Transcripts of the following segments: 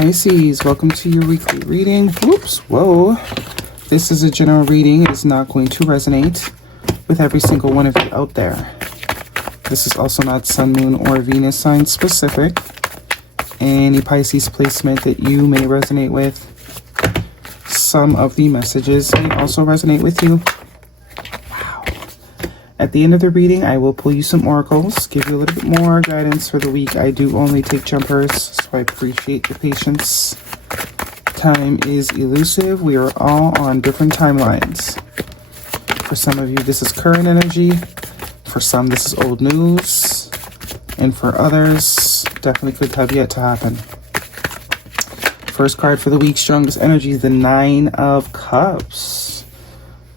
Pisces, welcome to your weekly reading. Whoops, whoa. This is a general reading. It is not going to resonate with every single one of you out there. This is also not Sun, Moon, or Venus sign specific. Any Pisces placement that you may resonate with, some of the messages may also resonate with you. Wow. At the end of the reading, I will pull you some oracles, give you a little bit more guidance for the week. I do only take jumpers, so I appreciate your patience. Time is elusive. We are all on different timelines. For some of you, this is current energy. For some, this is old news. And for others, definitely could have yet to happen. First card for the week, strongest energy is the Nine of Cups.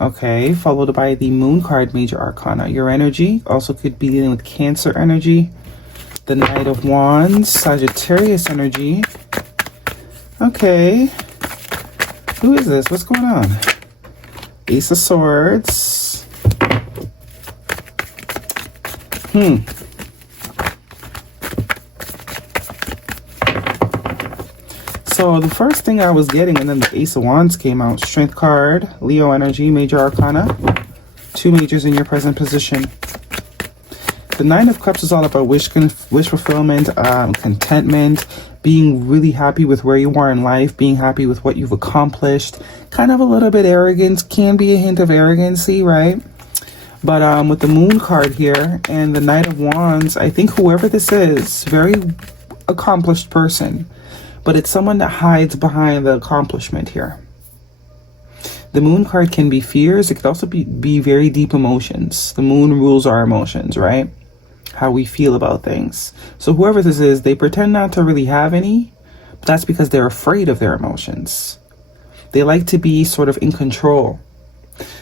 Okay, followed by the Moon card, major arcana. Your energy also could be dealing with Cancer energy. The Knight of Wands, Sagittarius energy. Okay. Who is this? What's going on? Ace of Swords. So the first thing I was getting, and then the Ace of Wands came out. Strength card, Leo energy, major arcana. Two majors in your present position. The Nine of Cups is all about wish fulfillment, contentment, being really happy with where you are in life, being happy with what you've accomplished. Kind of a little bit arrogance, can be a hint of arrogancy, right? But with the Moon card here and the Knight of Wands, I think whoever this is, very accomplished person. But it's someone that hides behind the accomplishment here. The Moon card can be fears. It could also be very deep emotions. The Moon rules our emotions, right? How we feel about things. So whoever this is, they pretend not to really have any. But that's because they're afraid of their emotions. They like to be sort of in control.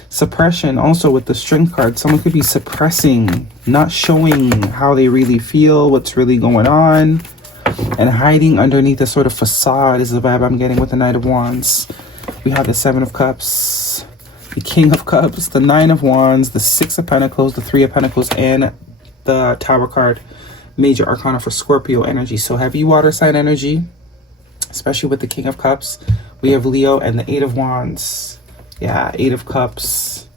Suppression also with the Strength card. Someone could be suppressing, not showing how they really feel, what's really going on. And hiding underneath a sort of facade is the vibe I'm getting with the Knight of Wands. We have the Seven of Cups, the King of Cups, the Nine of Wands, the Six of Pentacles, the Three of Pentacles, and the Tower card, major arcana for Scorpio energy. So heavy water sign energy, especially with the King of Cups. We have Leo and the Eight of Wands. Yeah, Eight of Cups,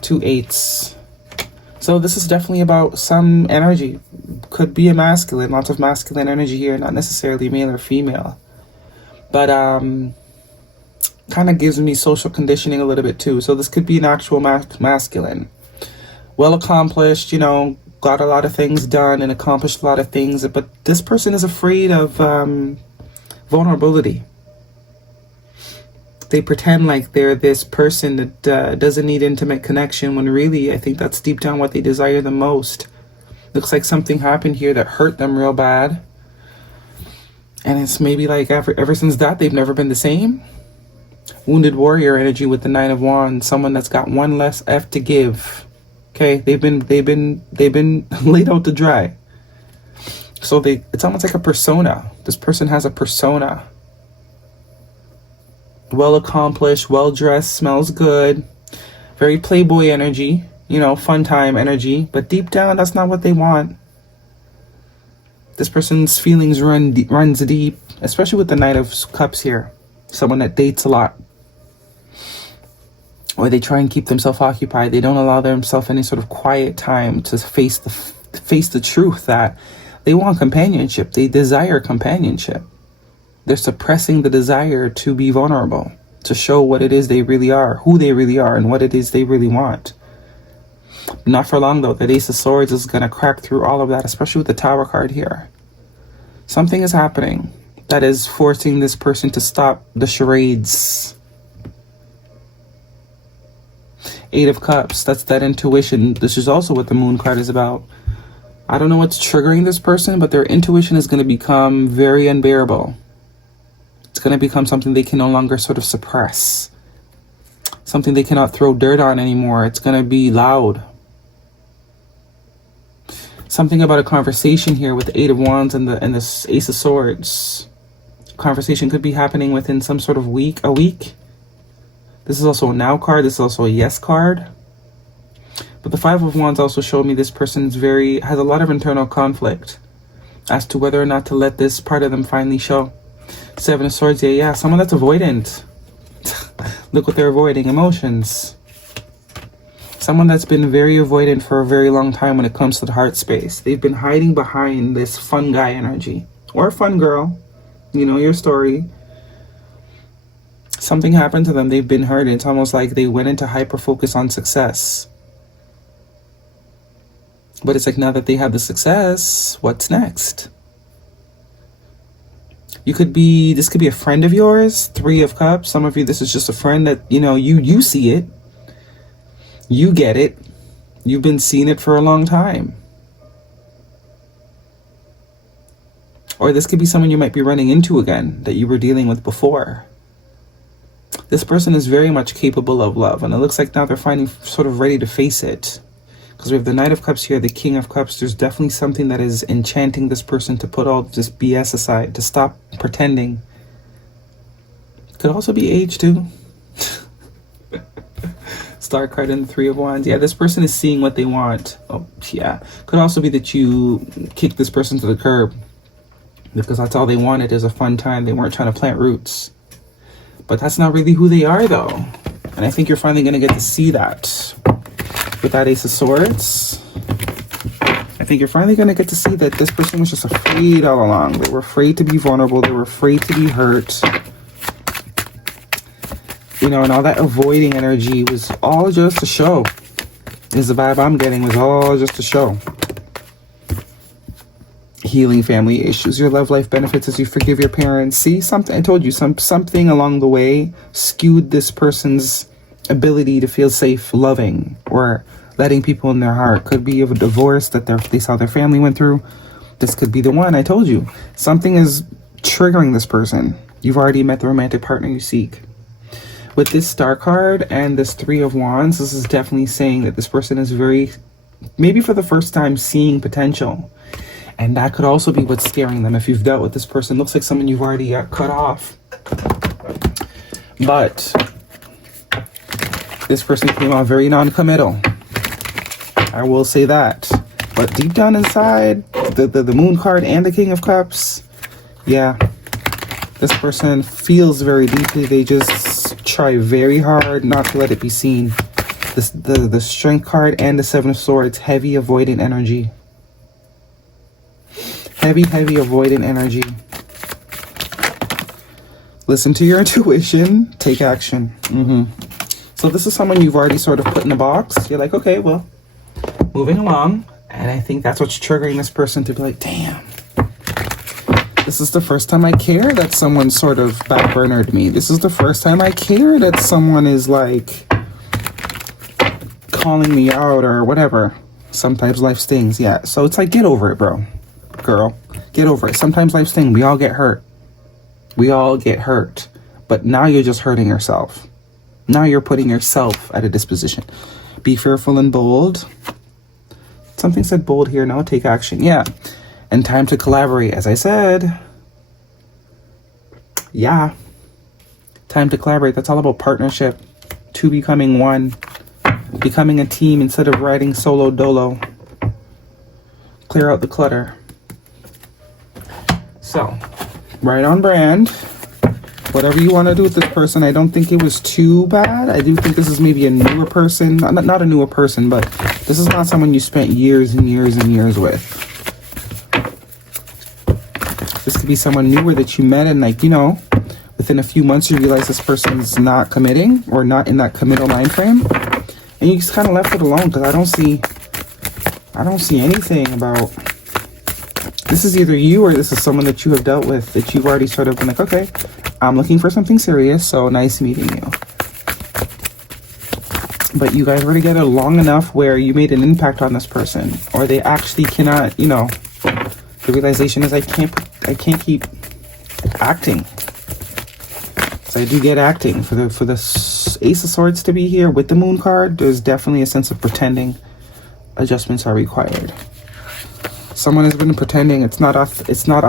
two eights. So this is definitely about some energy. Could be a masculine, lots of masculine energy here, not necessarily male or female. But kind of gives me social conditioning a little bit too. So this could be an actual masculine. Well accomplished, you know, got a lot of things done and accomplished a lot of things. But this person is afraid of vulnerability. They pretend like they're this person that doesn't need intimate connection when really I think that's deep down what they desire the most. Looks like something happened here that hurt them real bad. And it's maybe like ever since that, they've never been the same. Wounded warrior energy with the Nine of Wands. Someone that's got one less F to give. Okay, they've been laid out to dry. So it's almost like a persona. This person has a persona. Well accomplished, well dressed, smells good. Very playboy energy. You know, fun time energy, but deep down, that's not what they want. This person's feelings runs deep, especially with the Knight of Cups here. Someone that dates a lot. Or they try and keep themselves occupied. They don't allow themselves any sort of quiet time to face the truth that they want companionship. They desire companionship. They're suppressing the desire to be vulnerable, to show what it is they really are, who they really are, and what it is they really want. Not for long though. The Ace of Swords is going to crack through all of that, especially with the Tower card here. Something is happening that is forcing this person to stop the charades. Eight of Cups, that's that intuition. This is also what the Moon card is about. I don't know what's triggering this person, but their intuition is going to become very unbearable. It's going to become something they can no longer sort of suppress. Something they cannot throw dirt on anymore. It's going to be loud. Something about a conversation here with the Eight of Wands and the Ace of Swords. Conversation could be happening within some sort of a week. This is also a now card. This is also a yes card. But the Five of Wands also showed me this person has a lot of internal conflict. as to whether or not to let this part of them finally show. Seven of Swords, yeah, someone that's avoidant. Look what they're avoiding, emotions. Someone that's been very avoidant for a very long time when it comes to the heart space. They've been hiding behind this fun guy energy. Or fun girl. You know your story. Something happened to them. They've been hurt. It's almost like they went into hyper focus on success. But it's like, now that they have the success, what's next? This could be a friend of yours. Three of Cups. Some of you, this is just a friend that, you know, you see it. You get it. You've been seeing it for a long time. Or this could be someone you might be running into again that you were dealing with before. This person is very much capable of love, and it looks like now they're finally sort of ready to face it. Because we have the Knight of Cups here, the King of Cups. There's definitely something that is enchanting this person to put all this BS aside, to stop pretending. Could also be age too. Star card and the Three of Wands. Yeah, this person is seeing what they want. Oh, yeah. Could also be that you kick this person to the curb, because that's all they wanted is a fun time. They weren't trying to plant roots. But that's not really who they are, though. And I think you're finally going to get to see that. With that Ace of Swords, I think you're finally going to get to see that this person was just afraid all along. They were afraid to be vulnerable. They were afraid to be hurt. You know, and all that avoiding energy was all just a show. Is the vibe I'm getting, was all just a show. Healing family issues, your love life benefits as you forgive your parents. See, something, I told you, something along the way skewed this person's ability to feel safe loving or letting people in their heart. Could be of a divorce that they saw their family went through. This could be the one. I told you, something is triggering this person. You've already met the romantic partner you seek. With this Star card and this Three of Wands, this is definitely saying that this person is very, maybe for the first time, seeing potential. And that could also be what's scaring them. If you've dealt with this person, looks like someone you've already cut off. But this person came out very non-committal. I will say that. But deep down inside, the Moon card and the King of Cups, yeah, this person feels very deeply. They just try very hard not to let it be seen. The Strength card and the Seven of Swords, heavy avoidant energy. Heavy avoidant energy. Listen to your intuition. Take action. So this is someone you've already sort of put in a box. You're like, okay, well, moving along. And I think that's what's triggering this person to be like, damn. This is the first time I care that someone sort of backburnered me. This is the first time I care that someone is like calling me out or whatever. Sometimes life stings. Yeah. So it's like, get over it, bro. Girl, get over it. Sometimes life stings. We all get hurt. We all get hurt. But now you're just hurting yourself. Now you're putting yourself at a disposition. Be fearful and bold. Something said bold here. No, take action. Yeah. And time to collaborate, as I said. Yeah. Time to collaborate. That's all about partnership. Two becoming one. Becoming a team instead of riding solo dolo. Clear out the clutter. So, right on brand. Whatever you want to do with this person, I don't think it was too bad. I do think this is maybe a newer person. Not a newer person, but this is not someone you spent years and years and years with. This could be someone newer that you met and, like, you know, within a few months you realize this person's not committing or not in that committal mind frame. And you just kind of left it alone because I don't see anything about... This is either you or this is someone that you have dealt with that you've already sort of been like, okay, I'm looking for something serious, so nice meeting you. But you guys were together long enough where you made an impact on this person, or they actually cannot, you know, the realization is I can't keep acting. So I do get acting. For the Ace of Swords to be here with the Moon card, there's definitely a sense of pretending. Adjustments are required. Someone has been pretending. It's not authentic. It's not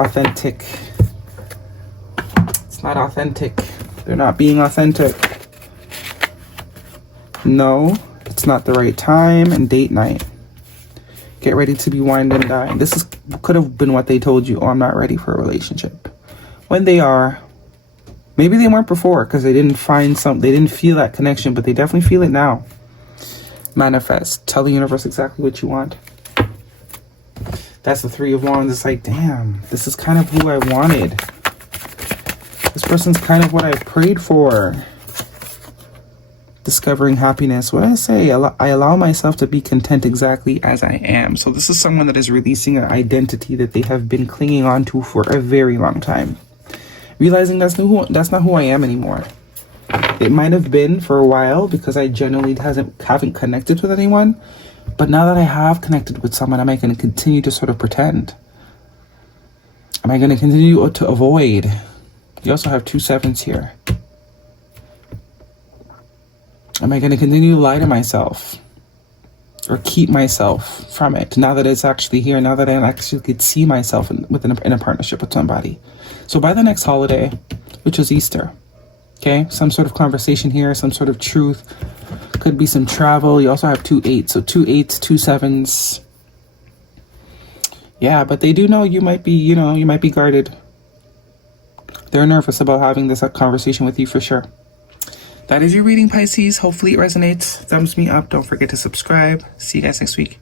authentic. They're not being authentic. No, it's not the right time and date night. Get ready to be wined and dined. This could have been what they told you. Oh, I'm not ready for a relationship. When they are, maybe they weren't before because they didn't they didn't feel that connection, but they definitely feel it now. Manifest. Tell the universe exactly what you want. That's the Three of Wands. It's like, damn, this is kind of who I wanted. This person's kind of what I prayed for. Discovering happiness. What did I say? I allow myself to be content exactly as I am. So this is someone that is releasing an identity that they have been clinging on to for a very long time. Realizing that's not who I am anymore. It might have been for a while because I generally haven't connected with anyone. But now that I have connected with someone, am I going to continue to sort of pretend? Am I going to continue to avoid? You also have 2 sevens here. Am I going to continue to lie to myself or keep myself from it now that it's actually here, now that I actually could see myself in a partnership with somebody? So by the next holiday, which is Easter, okay, some sort of conversation here, some sort of truth, could be some travel. You also have 2 8s, so 2 8s, 2 7s. Yeah, but they do know you might be guarded. They're nervous about having this conversation with you for sure. That is your reading, Pisces. Hopefully it resonates. Thumbs me up. Don't forget to subscribe. See you guys next week.